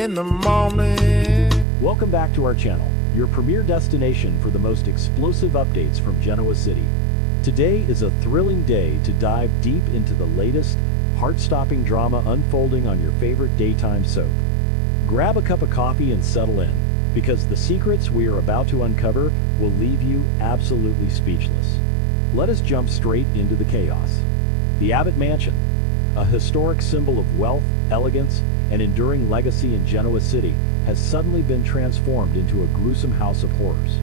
in the morning. Welcome back to our channel, your premier destination for the most explosive updates from Genoa City. Today is a thrilling day to dive deep into the latest, heart-stopping drama unfolding on your favorite daytime soap. Grab a cup of coffee and settle in, because the secrets we are about to uncover will leave you absolutely speechless. Let us jump straight into the chaos. The Abbott Mansion, a historic symbol of wealth, elegance, and enduring legacy in Genoa City, has suddenly been transformed into a gruesome house of horrors.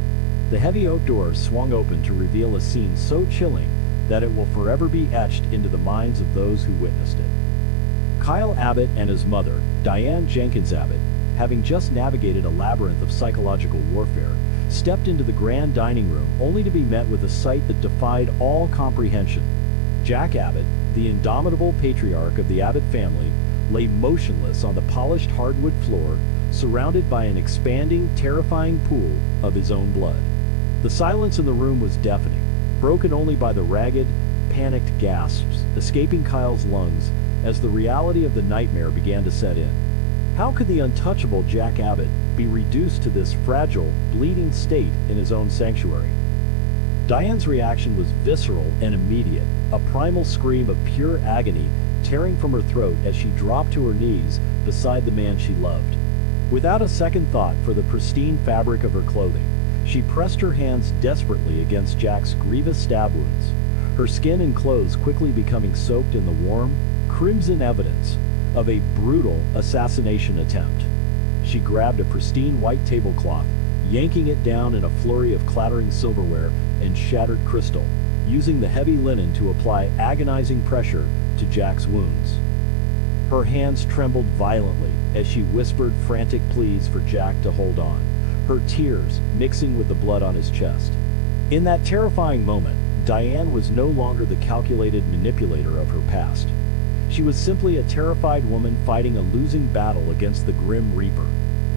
The heavy oak doors swung open to reveal a scene so chilling that it will forever be etched into the minds of those who witnessed it. Kyle Abbott and his mother, Diane Jenkins Abbott, having just navigated a labyrinth of psychological warfare, stepped into the grand dining room only to be met with a sight that defied all comprehension. Jack Abbott, the indomitable patriarch of the Abbott family, lay motionless on the polished hardwood floor, surrounded by an expanding, terrifying pool of his own blood. The silence in the room was deafening, broken only by the ragged, panicked gasps escaping Kyle's lungs as the reality of the nightmare began to set in. How could the untouchable Jack Abbott be reduced to this fragile, bleeding state in his own sanctuary? Diane's reaction was visceral and immediate, a primal scream of pure agony tearing from her throat as she dropped to her knees beside the man she loved. Without a second thought for the pristine fabric of her clothing, she pressed her hands desperately against Jack's grievous stab wounds, her skin and clothes quickly becoming soaked in the warm, crimson evidence of a brutal assassination attempt. She grabbed a pristine white tablecloth, yanking it down in a flurry of clattering silverware and shattered crystal, using the heavy linen to apply agonizing pressure to Jack's wounds. Her hands trembled violently as she whispered frantic pleas for Jack to hold on, her tears mixing with the blood on his chest. In that terrifying moment, Diane was no longer the calculated manipulator of her past. She was simply a terrified woman fighting a losing battle against the Grim Reaper.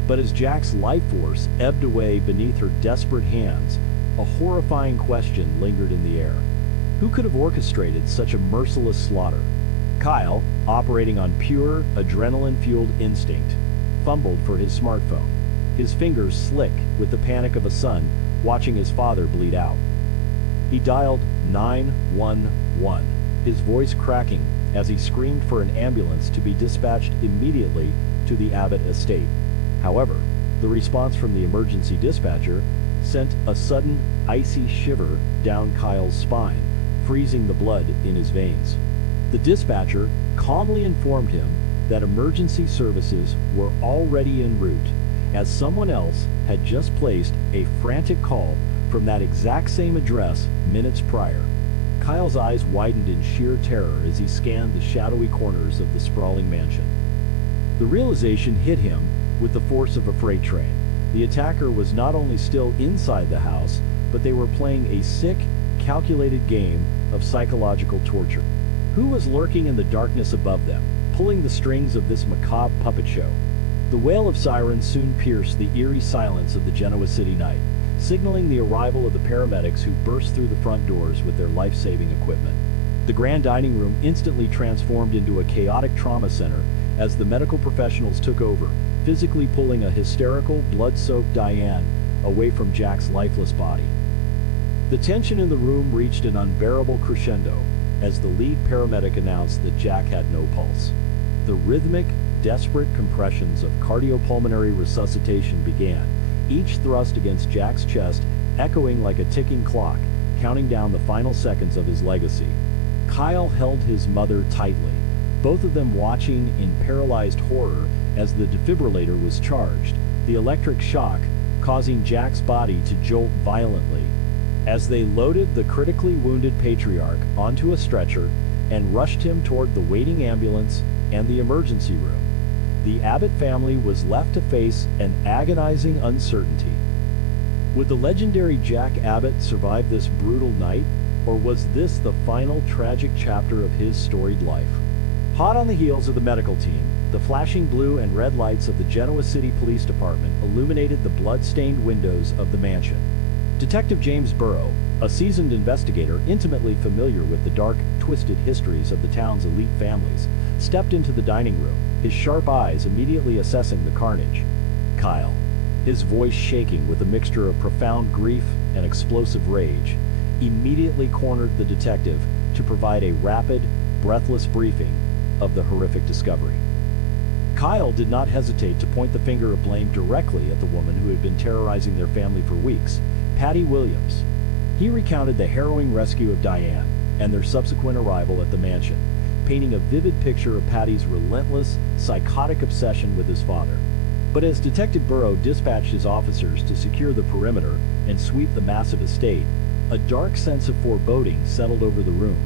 But as Jack's life force ebbed away beneath her desperate hands, a horrifying question lingered in the air. Who could have orchestrated such a merciless slaughter? Kyle, operating on pure, adrenaline-fueled instinct, fumbled for his smartphone, his fingers slick with the panic of a son watching his father bleed out. He dialed 911, his voice cracking as he screamed for an ambulance to be dispatched immediately to the Abbott estate. However, the response from the emergency dispatcher sent a sudden, icy shiver down Kyle's spine, freezing the blood in his veins. The dispatcher calmly informed him that emergency services were already en route, as someone else had just placed a frantic call from that exact same address minutes prior. Kyle's eyes widened in sheer terror as he scanned the shadowy corners of the sprawling mansion. The realization hit him with the force of a freight train. The attacker was not only still inside the house, but they were playing a sick, calculated game of psychological torture. Who was lurking in the darkness above them, pulling the strings of this macabre puppet show? The wail of sirens soon pierced the eerie silence of the Genoa City night, signaling the arrival of the paramedics who burst through the front doors with their life-saving equipment. The grand dining room instantly transformed into a chaotic trauma center as the medical professionals took over, physically pulling a hysterical, blood-soaked Diane away from Jack's lifeless body. The tension in the room reached an unbearable crescendo as the lead paramedic announced that Jack had no pulse. The rhythmic, desperate compressions of cardiopulmonary resuscitation began, each thrust against Jack's chest echoing like a ticking clock, counting down the final seconds of his legacy. Kyle held his mother tightly, both of them watching in paralyzed horror as the defibrillator was charged, the electric shock causing Jack's body to jolt violently. As they loaded the critically wounded patriarch onto a stretcher and rushed him toward the waiting ambulance and the emergency room, the Abbott family was left to face an agonizing uncertainty. Would the legendary Jack Abbott survive this brutal night, or was this the final tragic chapter of his storied life? Hot on the heels of the medical team, the flashing blue and red lights of the Genoa City Police Department illuminated the blood-stained windows of the mansion. Detective James Burrow, a seasoned investigator intimately familiar with the dark, twisted twisted histories of the town's elite families, stepped into the dining room, his sharp eyes immediately assessing the carnage. Kyle, his voice shaking with a mixture of profound grief and explosive rage, immediately cornered the detective to provide a rapid, breathless briefing of the horrific discovery. Kyle did not hesitate to point the finger of blame directly at the woman who had been terrorizing their family for weeks, Patty Williams. He recounted the harrowing rescue of Diane and their subsequent arrival at the mansion, painting a vivid picture of Patty's relentless, psychotic obsession with his father. But as Detective Burrow dispatched his officers to secure the perimeter and sweep the massive estate, a dark sense of foreboding settled over the room.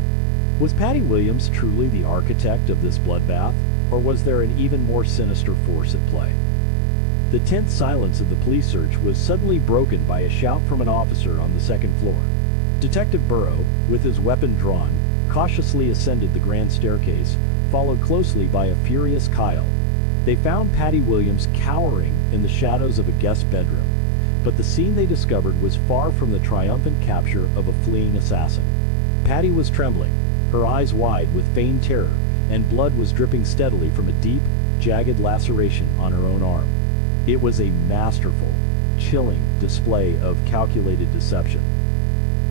Was Patty Williams truly the architect of this bloodbath, or was there an even more sinister force at play? The tense silence of the police search was suddenly broken by a shout from an officer on the second floor. Detective Burrow, with his weapon drawn, cautiously ascended the grand staircase, followed closely by a furious Kyle. They found Patty Williams cowering in the shadows of a guest bedroom, but the scene they discovered was far from the triumphant capture of a fleeing assassin. Patty was trembling, her eyes wide with feigned terror, and blood was dripping steadily from a deep, jagged laceration on her own arm. It was a masterful, chilling display of calculated deception.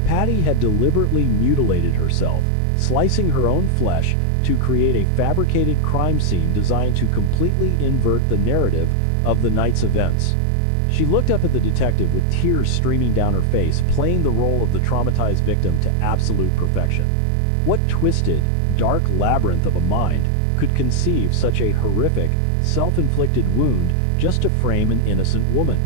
Patty had deliberately mutilated herself, slicing her own flesh to create a fabricated crime scene designed to completely invert the narrative of the night's events. She looked up at the detective with tears streaming down her face, playing the role of the traumatized victim to absolute perfection. What twisted, dark labyrinth of a mind could conceive such a horrific, self-inflicted wound just to frame an innocent woman?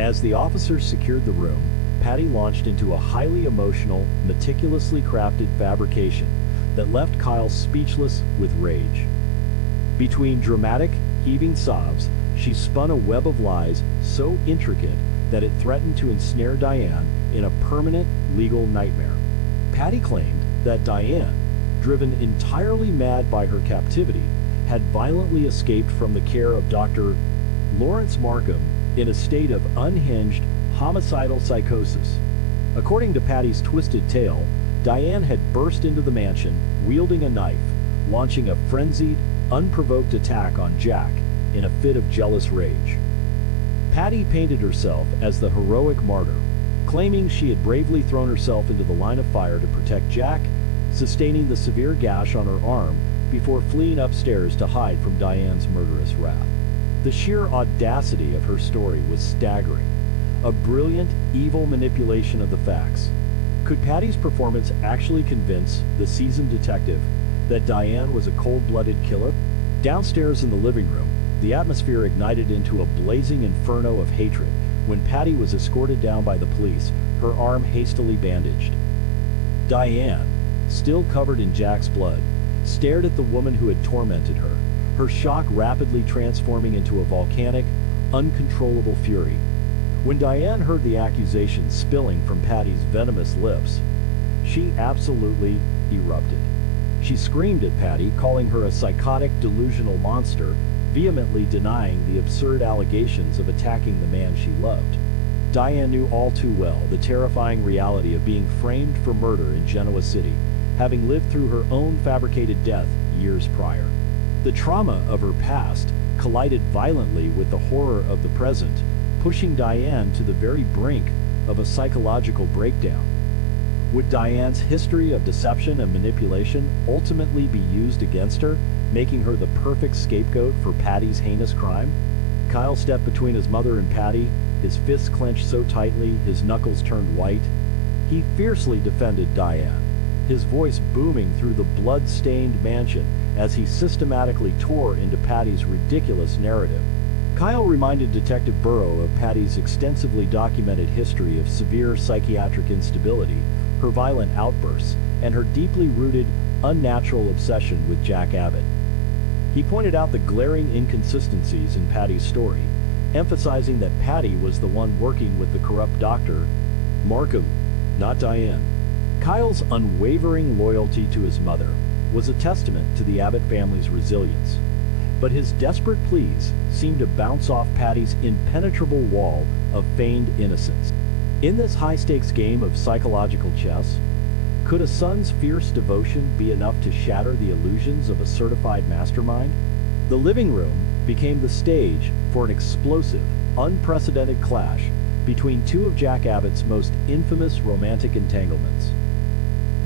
As the officers secured the room, Patty launched into a highly emotional, meticulously crafted fabrication that left Kyle speechless with rage. Between dramatic, heaving sobs, she spun a web of lies so intricate that it threatened to ensnare Diane in a permanent legal nightmare. Patty claimed that Diane, driven entirely mad by her captivity, had violently escaped from the care of Dr. Lawrence Markham in a state of unhinged, homicidal psychosis. According to Patty's twisted tale, Diane had burst into the mansion, wielding a knife, launching a frenzied, unprovoked attack on Jack in a fit of jealous rage. Patty painted herself as the heroic martyr, claiming she had bravely thrown herself into the line of fire to protect Jack, sustaining the severe gash on her arm before fleeing upstairs to hide from Diane's murderous wrath. The sheer audacity of her story was staggering, a brilliant, evil manipulation of the facts. Could Patty's performance actually convince the seasoned detective that Diane was a cold-blooded killer? Downstairs in the living room, the atmosphere ignited into a blazing inferno of hatred when Patty was escorted down by the police, her arm hastily bandaged. Diane, still covered in Jack's blood, stared at the woman who had tormented her, her shock rapidly transforming into a volcanic, uncontrollable fury. When Diane heard the accusations spilling from Patty's venomous lips, she absolutely erupted. She screamed at Patty, calling her a psychotic, delusional monster, vehemently denying the absurd allegations of attacking the man she loved. Diane knew all too well the terrifying reality of being framed for murder in Genoa City, having lived through her own fabricated death years prior. The trauma of her past collided violently with the horror of the present, pushing Diane to the very brink of a psychological breakdown. Would Diane's history of deception and manipulation ultimately be used against her, making her the perfect scapegoat for Patty's heinous crime? Kyle stepped between his mother and Patty, his fists clenched so tightly his knuckles turned white. He fiercely defended Diane, his voice booming through the blood-stained mansion as he systematically tore into Patty's ridiculous narrative. Kyle reminded Detective Burrow of Patty's extensively documented history of severe psychiatric instability, her violent outbursts, and her deeply rooted, unnatural obsession with Jack Abbott. He pointed out the glaring inconsistencies in Patty's story, emphasizing that Patty was the one working with the corrupt Dr. Markham, not Diane. Kyle's unwavering loyalty to his mother was a testament to the Abbott family's resilience, but his desperate pleas seemed to bounce off Patty's impenetrable wall of feigned innocence. In this high-stakes game of psychological chess, Could a son's fierce devotion be enough to shatter the illusions of a certified mastermind? The living room became the stage for an explosive, unprecedented clash between two of Jack Abbott's most infamous romantic entanglements.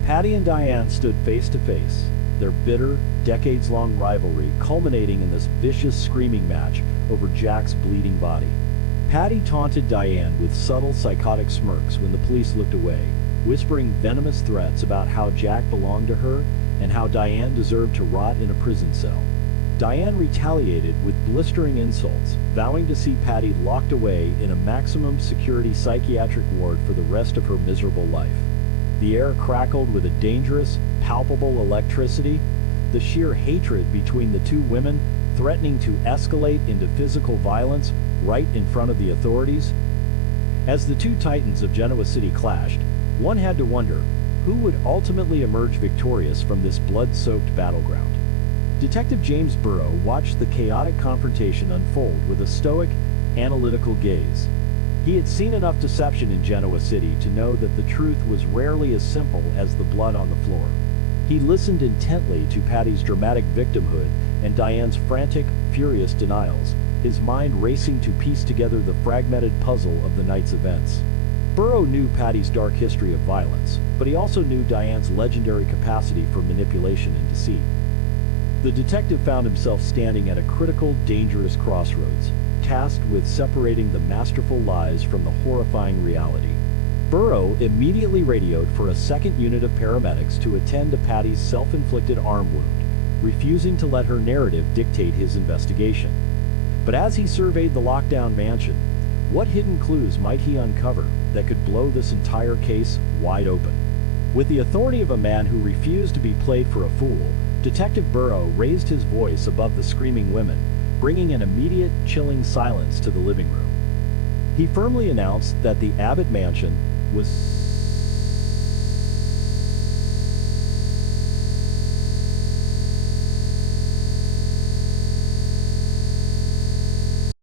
Patty and Diane stood face to face, their bitter, decades-long rivalry culminating in this vicious screaming match over Jack's bleeding body. Patty taunted Diane with subtle psychotic smirks when the police looked away, whispering venomous threats about how Jack belonged to her and how Diane deserved to rot in a prison cell. Diane retaliated with blistering insults, vowing to see Patty locked away in a maximum security psychiatric ward for the rest of her miserable life. The air crackled with a dangerous, palpable electricity, the sheer hatred between the two women threatening to escalate into physical violence right in front of the authorities. As the two titans of Genoa City clashed, one had to wonder who would ultimately emerge victorious from this blood-soaked battleground. Detective James Burrow watched the chaotic confrontation unfold with a stoic, analytical gaze. He had seen enough deception in Genoa City to know that the truth was rarely as simple as the blood on the floor. He listened intently to Patty's dramatic victimhood and Diane's frantic, furious denials, his mind racing to piece together the fragmented puzzle of the night's events. Burrow knew Patty's dark history of violence, but he also knew Diane's legendary capacity for manipulation and deceit. The detective found himself standing at a critical, dangerous crossroads, tasked with separating the masterful lies from the horrifying reality. Burrow immediately radioed for a second unit of paramedics to attend to Patty's self-inflicted arm wound, refusing to let her narrative dictate his investigation. But as he surveyed the lockdown mansion, what hidden clues might he uncover that could blow this entire case wide open? With the authority of a man who refused to be played for a fool, Detective Burrow raised his voice above the screaming women, bringing an immediate, chilling silence to the living room. He firmly announced that the Abbott mansion was